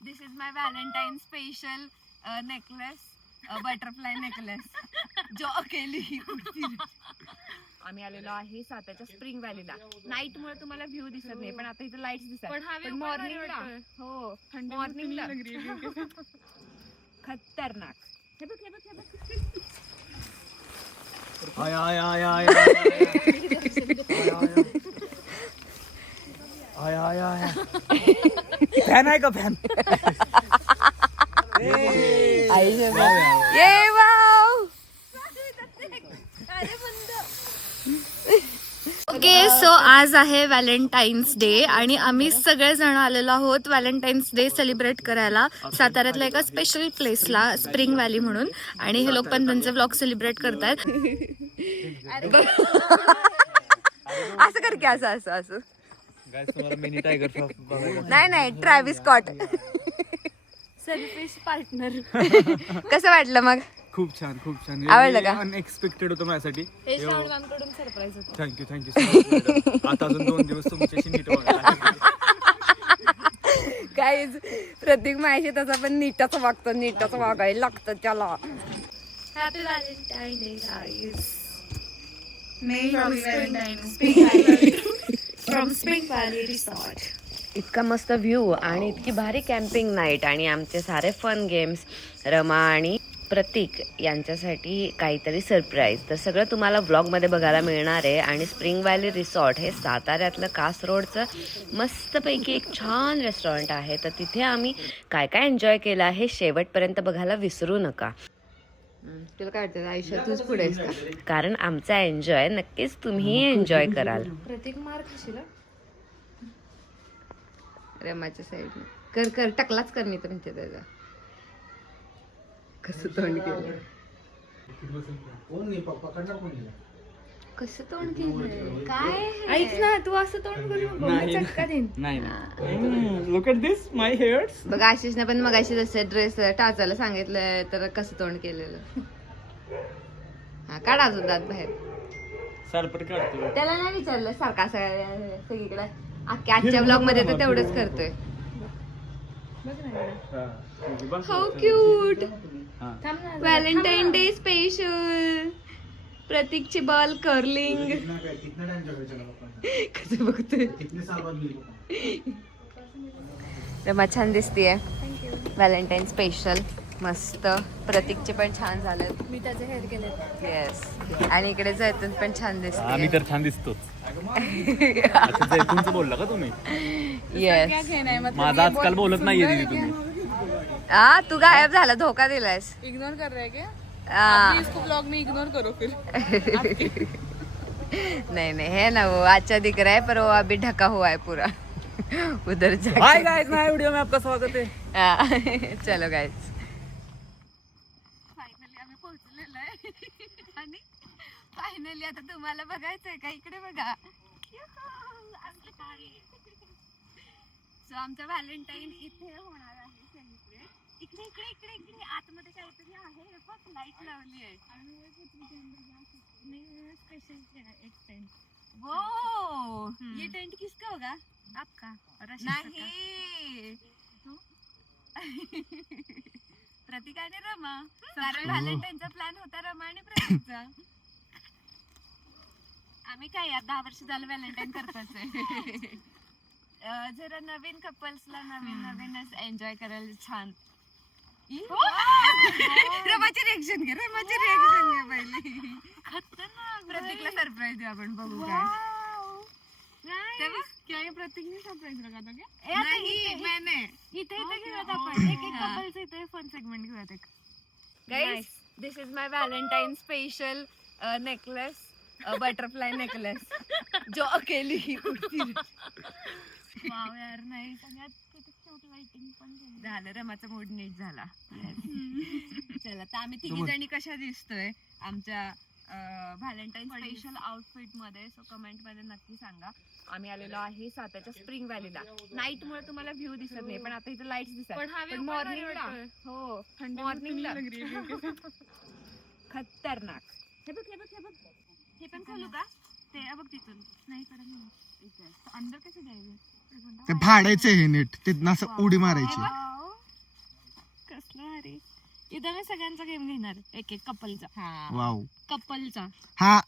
This is my Valentine special necklace butterfly necklace जो अकेली ही आम्ही आलेलो आहे साताच्या स्प्रिंग व्हॅलीला नाईट मुळे तुम्हाला व्ह्यू दिसत नाही पण आता इथे लाइट दिसत मॉर्निंगला हो मॉर्निंगला खतरनाक. हे बघ हे बघ हे बघ. फॅन आहे का फॅन? ये वाव. ओके सो आज आहे व्हॅलेंटाईन्स डे आणि आम्ही सगळेजण आलेलो आहोत व्हॅलेंटाईन्स डे सेलिब्रेट करायला साताऱ्यातल्या एका स्पेशल प्लेसला स्प्रिंग व्हॅली म्हणून. आणि हे लोक पण त्यांचे व्लॉग सेलिब्रेट करतायत. असं कर की असं असं असं. मिनी टायगर बघायला नाही नाही ट्रॅव्हिस स्कॉट सेल्फिश पार्टनर कसं वाटलं मग? खूप छान खूप छान. आवडलं का? अनएक्सपेक्टेड होतं माझ्यासाठी. हे श्रावण मॅमकडून सरप्राईज होतं. थँक्यू थँक्यू आता अजून दोन दिवस तुमच्याशी नीट काहीच प्रत्येक माहिती तसा पण नीटच वागतो नीटच वागायला लागतं त्याला. Happy Valentine day guys from spring valley resort इतका मस्त व्ह्यू आणि इतकी भारी कॅम्पिंग नाईट आणि आमचे सारे फन गेम्स रमा आणि प्रतीक यांच्यासाठी काहीतरी सरप्राईज तर सगळं तुम्हाला व्लॉगमध्ये बघायला मिळणार आहे आणि स्प्रिंग व्हॅली रिसॉर्ट हे साताऱ्यातलं कास रोडचं मस्तपैकी एक छान रेस्टॉरंट आहे. तर तिथे आम्ही काय काय एन्जॉय केलं आहे शेवटपर्यंत बघायला विसरू नका. तुला काय वाटतं आयुष्यात तूच पुढे आहेस का? कारण आमचा एन्जॉय नक्कीच तुम्ही एन्जॉय कराल. प्रतीक मार खाशील रमाच्या साईडने. कर कर टकलाच कर मी तर म्हणते त्याचा. कसं तोंड केलं? कसं तोंड केलं काय ऐक ना तू असं तोंड करू नको मी चटका देईन. नाही look at this my hairs बघ आशिषने पण मगाशी जसं ड्रेस टाचायला सांगितलं तर कसं तोंड केलेलं. हा काढ अजून दात बाहेर. सरपट काढतो त्याला नाही विचारलं सारखा सगळ्या सगळीकडे. अख्ख्या आजच्या ब्लॉगमध्ये तर तेवढंच करतोय. हाऊ क्यूट हा थांब ना व्हॅलेंटाईन डे स्पेशल प्रतीकची बॉल कर्लिंग कसं बघतोय? रमा छान दिसतीये. व्हॅलेंटाईन स्पेशल मस्त. प्रतीकचे पण छान झालेत. मी त्याचे हेअर केले येस आणि इकडे जैतून पण छान आम्ही दिसते तर छान अच्छा जैतूनचं बोलला का तुम्ही? येस माझा आजकाल बोलत नाहीये तुम्ही. हा तू गायब झाला धोका दिलायस. इग्नोर कर रहे हैं क्या? आ, ब्लॉग में इग्नोर करो फिर. नहीं नहीं है ना वो अच्छा दिख रहा है पर वो अभी ढका हुआ है पूरा. उधर जाके हाय गाइस नया वीडियो में आपका स्वागत है. हा, चलो गाइस फायनली आम्ही पोहोचलेलो आहे. आणि फायनली आता तुम्हाला बघायचंय का? इकडे बघा. सो आमचा व्हॅलेंटाईन इथे होणार इकडे इकडे इकडे इकडे. आतमध्ये काहीतरी आहे. बघ लाइट लावली आहे. स्पेशल एक टेंट वो ये टेंट किसका होगा आपका. नहीं. प्रतीक आणि रमा. कारण व्हॅलेंटाईनचा प्लॅन होता रमा आणि प्रतीकचा. आम्ही काय यार दहा वर्ष झालं व्हॅलेंटाईन करतोच आहे. अं, जरा नवीन कपल्सला नवीन नवीनच एन्जॉय करायला छान? रमाची रिएक्शन घे रमाची रिएक्शन घे पहिली. प्रतीकला सरप्राईज देऊ आपण बघू काय. तेव्हा? क्या ये प्रतीक ने सरप्राईज रखा था क्या ए, आता मैंने इथे इथे घेऊयात आपण. एक एक. कपलचं इथे फन सेगमेंट घेऊयात एक. Guys this is my Valentine special necklace butterfly necklace जो अकेली ही उडती. वाव यार नाही सगळ्यात लाइटिंग पण केली झालं रमाचा मूड नीट झाला. चला तर आम्ही तिघी जणी कशा दिसतोय? आमच्या व्हॅलेंटाईन स्पेशल आउटफिटमध्ये सो कमेंटमध्ये नक्की सांगा. आम्ही आलेलो आहे साताच्या स्प्रिंग व्हॅलीला नाईट मुळे तुम्हाला व्ह्यू दिसत नाही पण आता इथे लाइट दिसत हा मॉर्निंगला. हो थंडी मॉर्निंगला है. खतरनाक. हे बघ हे बघ हे बघ. हे पण खोलू का? ते बघ तिथून. नाही कडे अंदर कैसे मिनट. ते फाडायचं हे नीट तिथनं असं उडी मारायची. वाव. इथं मी सगळ्यांचा गेम घेणार. एक एक कपलचा वाव. कपलचा हा.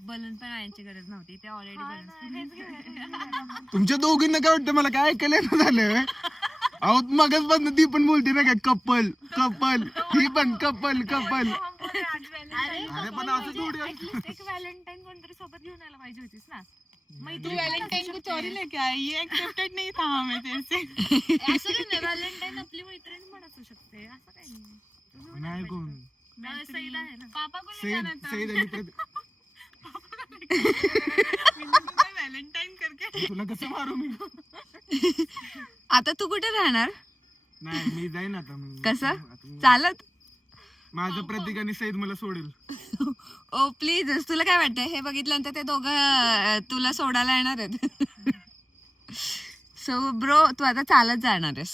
बलून पण आणायची गरज नव्हती ते ऑलरेडी तुमच्या दोघींना काय वाटतं? मला काय ऐकायला येणं झालं अहो मगच पण ती पण बोलते ना काय कपल कपल ही पण कपल कपल अरे पण असं थोडी असतं. एक व्हॅलेंटाईन कोणतरी सोबत घेऊन यायला पाहिजे होतीस ना. तू वैलेंटाइन को चोरी लेके आई ये एक्सेप्टेड नहीं था हमें तेरे से। असं काही नाही व्हॅलेंटाईन आपली मैत्रीण पण असू शकते असं काही नाही तुम्ही म्हणायला नाही पाहिजे. कोण नाही, सईद आहे ना। पापा को ले सईद जाना था। सईद आणि प्रदीप. वैलेंटाइन करके तुला कसं मारू मी? आता तू कुठे राहणार? नाही मी जाईन आता मी. कसं? आता मी- चालत? माझं प्रतीक आणि सईद मला सोडेल ओ प्लीज तुला काय वाटतं हे बघितल्यानंतर ते दोघं अं, तुला सोडायला येणार आहेत सो ब्रो तू आता चालत जाणार आहेस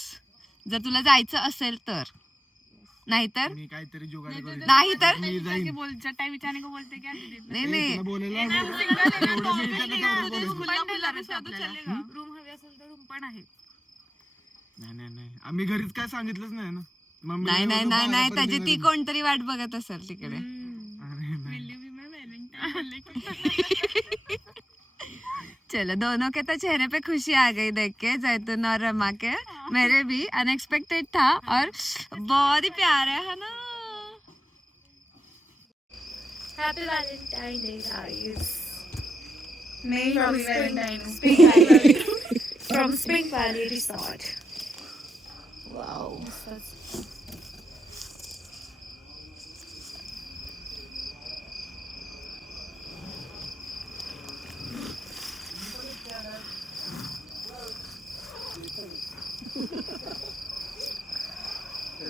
जर तुला जायचं असेल तर नाहीतर मी काहीतरी जुगाड नाही तर मी जाईन बोल चटाई बिछाने को बोलते क्या दीदी नाही ए, नाही तुला बोलायला एवढं मिळतं का तेवढं बोलेन. रूम हवी असेल तर रूम पण आहे नाही नाही नाही आम्ही घरीच काय सांगितलंच नाही ना नाही नाही नाही नाही त्याची ती कोणतरी वाट बघत असेल तिकडे. चलो दोनों के तो चेहरे पे खुशी आ गई देख के जैतून और रमा के। मेरे भी अनएक्सपेक्टेड था और बहुत ही प्यार है है ना? हॅपी व्हॅलेंटाईन डे गाईज नहीं from valentine from spring valley resort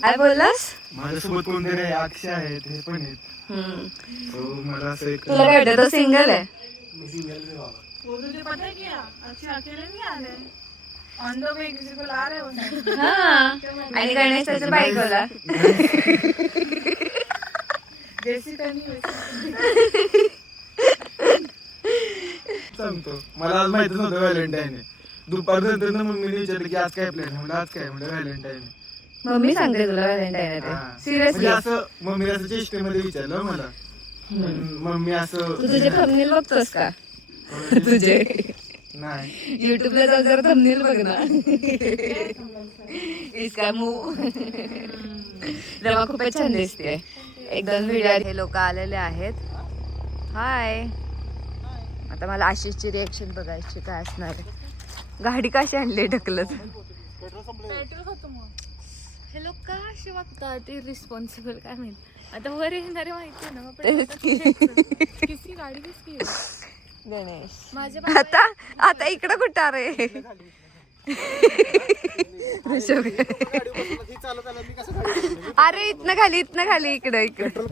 काय बोललास? माझ्यासोबत कोणतरी आहे, अक्षय आहेत हे पण आहेत. So, मला असं एक तुला काय वाटतं तो सिंगल आहे? वो तुझे पता है क्या अक्षय अकेले नहीं आ रहे ऑन द वे किसी को ला रहे हो. हा. आणि गणेश त्याच्या बायकोला. जैसी करनी वैसी सांगतो. मला आज माहितच नव्हतं व्हॅलेंटाईन आहे. दुपार नंतर ना मम्मीने विचारलं की आज काय प्लॅन म्हणलं आज काय? म्हणलं व्हॅलेंटाईन आहे. मम्मी सांगते तुला व्हॅलेंटाईन हा. सिरियसली म्हणजे असं मम्मीने असं चेष्टेमध्ये विचारलं मला. मम्मी असं तू तुझे थंबनेल बघतोस का? तुझे. नाही. युट्यूबला जाऊ जरा थंबनेल बघ ना. इसका रमा खूपच छान दिसते. एक दोन व्हिडिओ हे लोक आलेले आहेत. हाय आता मला आशिषची रिएक्शन बघायची काय असणार. आहे. गाडी कशी आणली ढकलत? हे लोक का असे वागतात रिस्पॉन्सिबल काय माहीत. आता वर येणारे माहिती आहे ना मग तेच की. किसी गाडी किसकी आहे? गणेश माझ्या आता आता इकडं कुठं रे ऋषभ. अरे इथनं खाली इथनं खाली इकडं इकडं.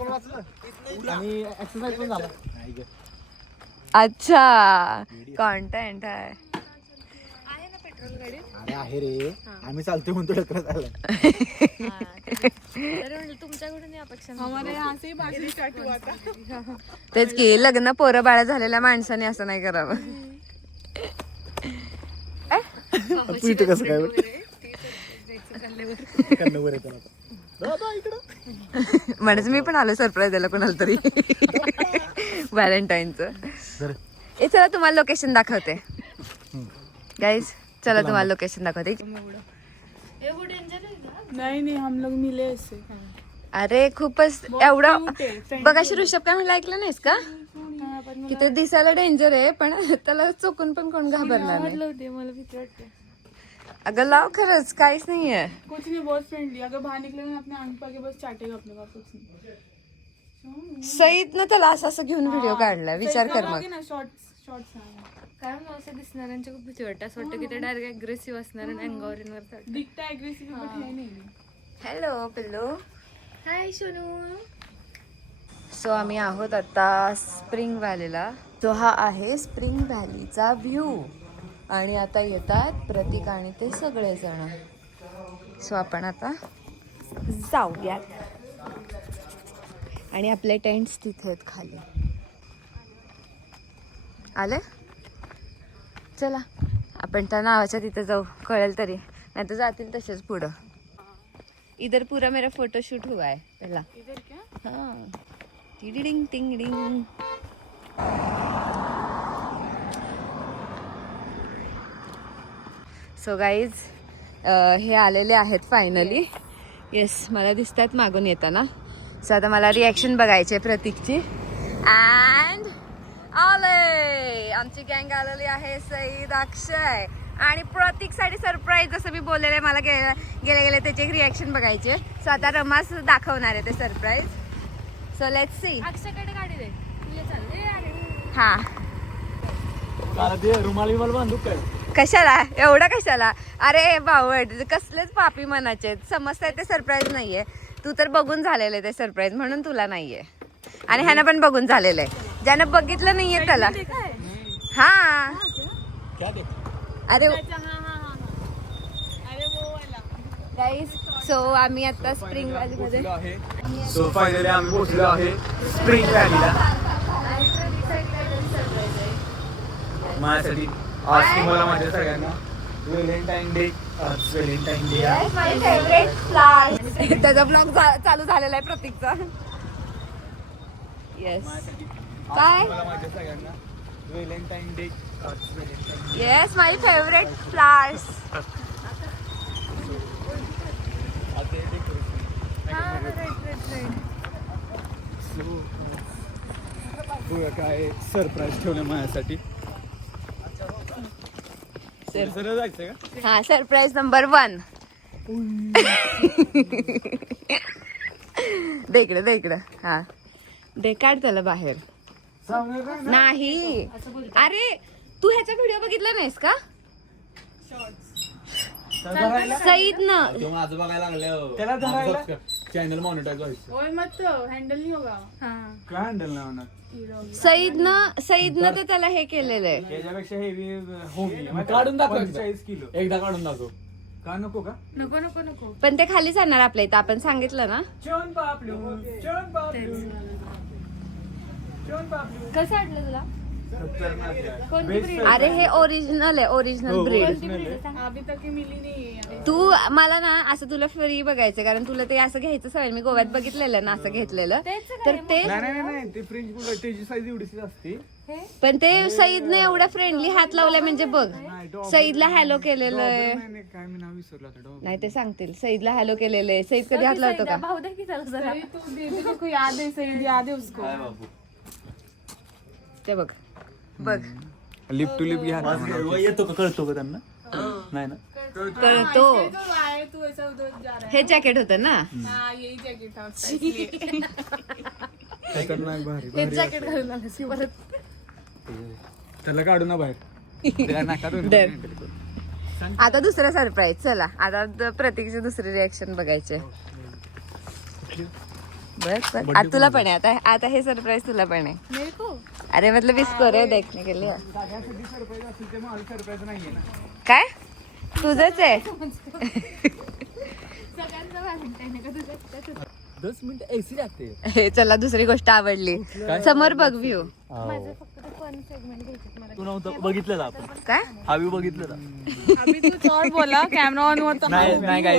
अच्छा. कॉन्टेंट आहे आहे ना पेट्रोल गाडी अरे आहे रे. आम्ही चालतोय म्हणतो ढकलत था तेच की लग्न पोरं बाळा झालेल्या माणसाने असं नाही करावं. पीठ कसं काय येतं म्हणजे मी पण आलो सरप्राईज द्यायला कोणाला तरी. व्हॅलेंटाईनचं. ए चला तुम्हाला लोकेशन दाखवते. गाईज चला तुम्हाला लोकेशन दाखवते. वो डेंजर आहे का? नहीं नहीं हम लोग मिले इससे अरे खूपच एवढं आहे, बघा ऋषभ काय म्हणलं ऐकलं नाहीस का? की ते दिसायला डेंजर आहे पण त्याला चुकून पण कोण घाबरणार नाही. होते मला भीती वाटते. अगं लाव खरंच काहीच नाहीये. कुछ नहीं बहुत फ्रेंडली अगर बाहर निकले ना अपने आंख पाके बस चाटेगा अपने पास कुछ नहीं सईद ना त्याला असं असं घेऊन व्हिडिओ काढला विचार कर मग ना शॉर्ट्स शॉर्ट्स काय मग असं दिसणाऱ्यांची खूप भीती वाटते. असं वाटतं की ते डायरेक्ट अग्रेसिव्ह असणार आणि अंगावर येणार वाटतं. दिखता है बट है नहीं हॅलो पिल्लू. हाय सोनू. सो आम्ही आहोत आता स्प्रिंग व्हॅलीला तो हा आहे स्प्रिंग व्हॅलीचा व्ह्यू आणि आता येतात प्रतीक आणि ते सगळेजण. सो आपण आता जाऊयात. आणि आपले टेंट्स तिथे आहेत खाली. आले? चला आपण त्या नावाच्या तिथे जाऊ. कळेल तरी. नाही तर जातील तसेच पुढं. इधर पूरा मेरा फोटो शूट हुआ है पहला. इधर क्या? हाँ. टिडिडिंग टिंगडिंग. सो गाईज हे आलेले आहेत फायनली येस मला दिसतात मागून येताना. सो आता मला रिॲक्शन बघायची प्रतीकची. अँड आले. आमची गँग आलेली आहे सईद अक्षय. आणि प्रतीकसाठी सरप्राईज जसं मी बोललेलं आहे मला गेले गेले गेले त्याची एक रिॲक्शन बघायची. सो आता रमास दाखवणार आहे ते सरप्राईज सो लेट सी अक्षयकडे गाडी दे. हा. कशाला? एवढं कशाला? अरे बावड कसलेच पापी मनाचे. समजताय ते सरप्राईज नाहीये. तू तर बघून झालेलं आहे ते सरप्राईज म्हणून तुला नाहीये. आणि ह्यानं पण बघून झालेलं आहे. ज्यानं बघितलं नाहीये त्याला. हा. क्या देख? अरे अच्छा हा हा हा अरे वो वाला. गाईज सो आम्ही आता स्प्रिंग व्हॅली मध्ये. आहे. सो फायनली आम्ही पोहोचलो आहे स्प्रिंग व्हॅलीला माझ्यासाठी आज तुम्हाला माझ्या सगळ्यांना व्हॅलेंटाईन डे आज व्हॅलेंटाईन डे आहे. त्याचा ब्लॉग चालू झालेला आहे प्रतीकचा. येस काय? Valentine day yes my favourite flowers काय सरप्राईज ठेवलं माझ्यासाठी. हा सरप्राईज नंबर वन दे इकडं दे इकडं. हा. दे काढ त्याला बाहेर. नाही. अरे तू ह्याचा व्हिडिओ बघितला नाहीस का? सईद न माझं बघायला लागलं त्याला धरायला? चॅनल मॉनिटाईज व्हायचं. ओए मत हैंडल नहीं होगा काय हँडल नाही होणार? सईद न सईद न तर त्याला हे केलेलं आहे. त्याच्यापेक्षा हेवी होमी काढून दाखव किलो. एकदा काढून दाखव. का नको का? नको नको नको. पण ते खाली जाणार आपल्या इथं. आपण सांगितलं ना? चोन चोन कसं वाटलं तुला? कोणती breed? अरे हे ओरिजिनल आहे ओरिजिनल हो, ब्रीड original आहे. अभी तक ही मिली नहीं है अभी तू मला ना असं तुला फ्री बघायचं कारण तुला ते असं घ्यायचं सवय. मी गोव्यात बघितलेलं ना असं घेतलेलं. तर ते नाही नाही नाही ते फ्रेंच बुल त्याची साईज एवढीच असते. पण ते सईदने एवढा फ्रेंडली हात लावलाय म्हणजे बघ. सईदला हॅलो केलेलं आहे. नाही, नाही, काय मी नाव विसरलो आता dog. नाही ते सांगतील. सईदला हॅलो केलेलं आहे. सईद कधी हात लावतो का? भाऊ दे की त्याला जरा. सही तो दीदी को याद है सही याद है उसको ते बघ. बघ. लिप टू लिप घ्या येतो का? कळतो का त्यांना? नाही ना? कळतो. तो आए तू ऐसा उधर जा रहा हे. जॅकेट होतं ना? है हाँ यही जैकेट था उसका इसलिए खतरनाक भारी हेच जॅकेट घालून आलास की परत. त्याला काढू ना बाहेर. काहीतरी. आता दुसरं सरप्राईज चला. आता द- प्रतीकची दुसरी रिॲक्शन बघायचे. बस बस. आता तुला पण आहे. आता आता हे सरप्राईज तुला पण आहे. अरे मतलब इसको रे देखने के लिए। काय? तुझंच आहे? दस मिनिट एसी हे चला दुसरी गोष्ट आवडली. समोर बघ व्ह्यू माझं फक्त ते फन सेगमेंट घ्यायचं मला. तू नव्हतं बघितलं आपण काय? हावी बघितलं बोला कैमरा ऑन हुआ तो नाही काय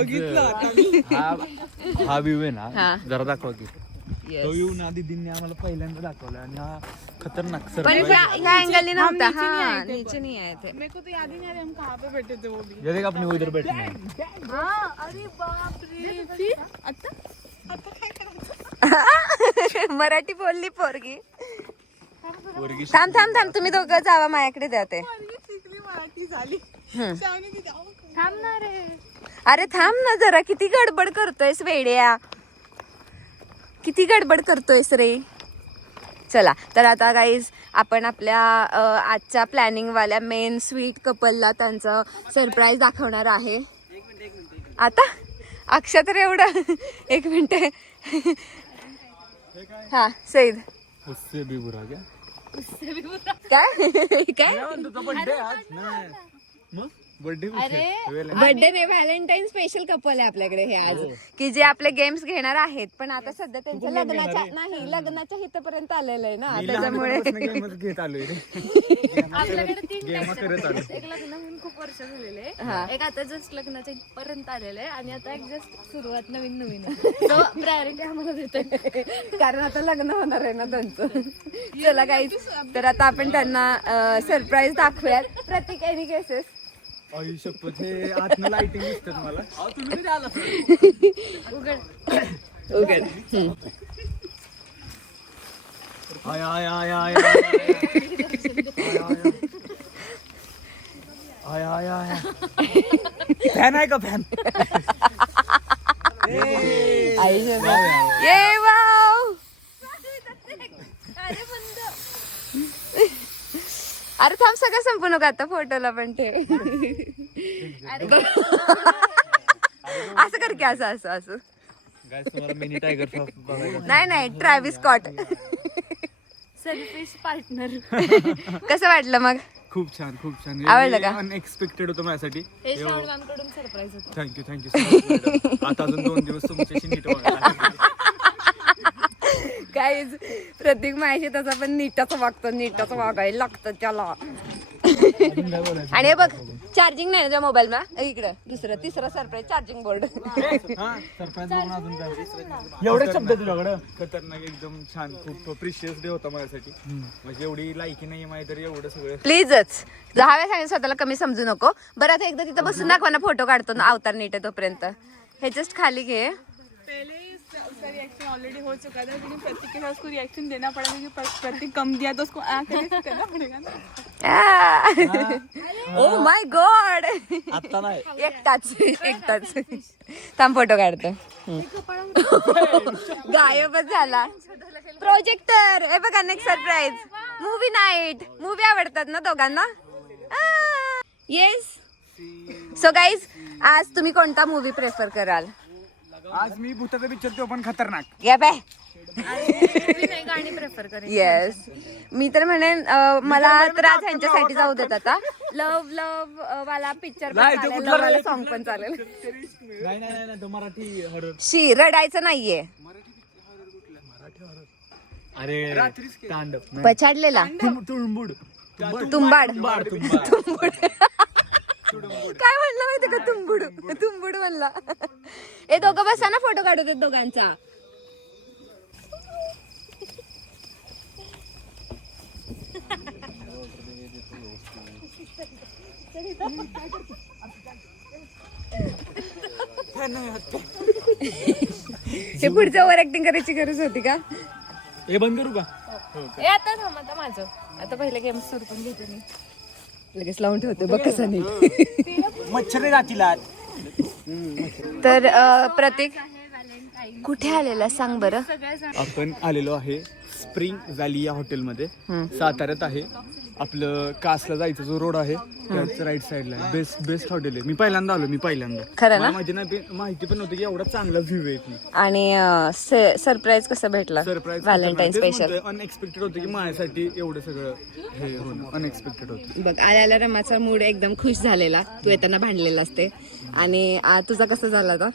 हा व्ह्यू आहे. ना जरा दाखवा की. तो व्ह्यू ना दीदींनी आम्हाला पहिल्यांदा दाखवला आणि हा खतरनाक ह्या ह्या नव्हता. नीचे नहीं हा आए थे नीचे नाही आहे ते. मेरे को तो याद ही नहीं आ रहा हम कहाँ पे बैठे थे वो भी. जैसे कि अपने उधर बैठे हैं। हाँ अरे बाप रे। फिर आता? मराठी बोलली पोरगी. पोरगी थांब थांब थांब तुम्ही दोघं जावा माझ्याकडे द्या ते. शिकली मराठी झाली. हम्म. शावणी की जाऊ. थांबणार रे अरे थांब ना जरा किती गडबड करतोयस वेड्या. किती गडबड करतोयस रे? चला तर आता गाईज आपण आपल्या आजच्या प्लॅनिंगवाल्या मेन स्वीट कपलला त्यांचं सरप्राईज दाखवणार आहे. आता? अक्षा तर एवढं एक मिनिट. हा सईद. उससे भी बुरा क्या? काय? मग? बर्थडे अरे बर्थडे नाही व्हॅलेंटाईन स्पेशल कपल आहे आपल्याकडे हे आज. की जे आपले गेम्स घेणार आहेत पण आता सध्या त्यांच्या लग्नाच्या नाही लग्नाच्या हितपर्यंत आलेलं आहे ना त्याच्यामुळे. घेत आलोय आपल्याकडे तीन. एक लग्न होऊन खूप वर्ष झालेले एक आता जस्ट लग्नाच्या पर्यंत आलेलं आहे आणि आता एक जस्ट सुरुवात नवीन नवीन तो प्रायोरिटी आम्हाला देते कारण आता लग्न होणार आहे ना त्यांचं. चला काही तर आता आपण त्यांना सरप्राईज दाखवूयात. प्रत्येक एनी केसेस फॅन आहे का फॅन? आई ये अरे पण थांब सगळं संपू नका आता फोटोला पण ते. असं कर की असं असं असं. नाही नाही ट्रॅव्हिस स्कॉट सेल्फिश पार्टनर कसं वाटलं मग? खूप छान खूप छान. आवडलं का? अनएक्सपेक्टेड होतं माझ्यासाठी. हे श्रावण मॅमकडून सरप्राईज होतं. Thank you thank you so आता अजून दोन दिवस तुमच्याशी नीट काहीच प्रत्येक माहिती तसा पण नीटाच वागतो नीटाच वागायला लागतं त्याला. आणि हे बघ चार्जिंग नाही ना मोबाईल मा? इकडं दुसरं तिसरं सरप्राईज चार्जिंग बोर्ड एवढे शब्द तुझ्याकडं. खतरनाक एकदम छान खूप प्रिशियस डे होता माझ्यासाठी. म्हणजे एवढी लायकी नाही माहिती तरी एवढं सगळं. प्लीजच दहा वेळा सांगितलं स्वतःला कमी समजू नको. बरं आता एकदा तिथं बसून दाखवा ना फोटो काढतो ना अवतार नीट आहे तोपर्यंत. हे जस्ट खाली घे. पहले उसका रिएक्शन ऑलरेडी हो चुका था लेकिन प्रतीक के साथ उसको रिएक्शन देना पड़ा क्योंकि प्र- प्रतीक कम दिया तो उसको आँख करना पड़ेगा ना। ओ माय गॉड आता नाही. एकटाच एकटाच थांब फोटो काढतो. गायबच झाला. प्रोजेक्टर हे बघा next surprise movie night movie आवडतात ना दोघांना? येस सो गाईज आज तुम्ही कोणता मूवी प्रेफर कराल? आज मी भूताचा पिक्चर तो पण खतरनाक. या बाय. मी नाही गाणी प्रेफर करेन येस मी तर म्हणेन अं, मला तर आज ह्यांच्यासाठी जाऊ देत आता. लव लव वाला पिक्चर पण सॉन्ग पण चालेल. नाही नाही नाही तो मराठी हरर शी रडायचं नाहीये. अरे तांडव. पछाडलेला. तुळंबुड तुंबाड. तुंबुड. काय म्हणलं माहिती का? तुंबुड. तुंबुड म्हणला. हे दोघं बसा ना फोटो काढू देत दोघांचा. हे पुढच्या ओव्हर ऍक्टिंग करायची गरज होती का? हे बंद करू का? ए आता थांब आता माझं. आता पहिले गेम सुरू पण घेते मी. लगेच लावून ठेवते बघ कसं नाही मच्छर जातीला तर अं, प्रतीक कुठे आलेला सांग बरं? आपण आलेलो आहे स्प्रिंग व्हॅली या हॉटेलमध्ये साताऱ्यात आहे. आपलं कासला जायचा जो रोड आहे त्याच राईट साईडला आहे. बेस्ट बेस्ट हॉटेल आहे. मी पहिल्यांदा आलो मी पहिल्यांदा. खरं ना? मला माहिती नाही माहिती पण नव्हती की एवढा चांगला व्ह्यू आहे. आणि सरप्राईज कसं भेटला? सरप्राईज व्हॅलेंटाईन स्पेशल अनएक्सपेक्टेड होतं की माझ्यासाठी एवढं सगळं हे होणं अनएक्सपेक्टेड होतं. बघ आल्याला रमाचा मूड एकदम खुश झालेला. तू येताना भांडलेला असते. आणि आ, तुझा कसं झाला आता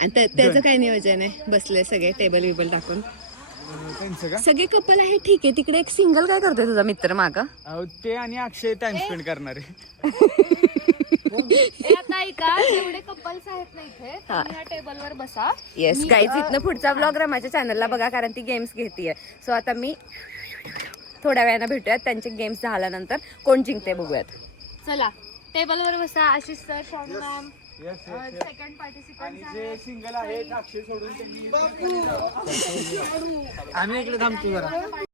आणि त्या- त्याचं काय नियोजन आहे? बसले सगळे टेबल विबल टाकून. त्यांचं का? सगळे कपल आहे ठीक आहे. तिकडे एक सिंगल काय करतोय तुझा मित्र माग? अहो, ते आणि अक्षय टाइम स्पेंड करणार. आहे ए आता ऐका जेवढे कपल्स आहेत ना इथे तुम्ही ह्या टेबलवर बसा. येस गाईज इथनं पुढचा ब्लॉग रमाच्या चॅनलला बघा कारण ती गेम्स घेतीये. सो आता मी थोड्या वेळानं भेटूयात. त्यांचे गेम्स झाल्यानंतर कोण जिंकते बघूयात. चला टेबलवर बसा Ashish sir short ma'am second participant जे सिंगल आहे अक्षय सोडून त्यांनी आम्ही इकडे थांबतो जरा.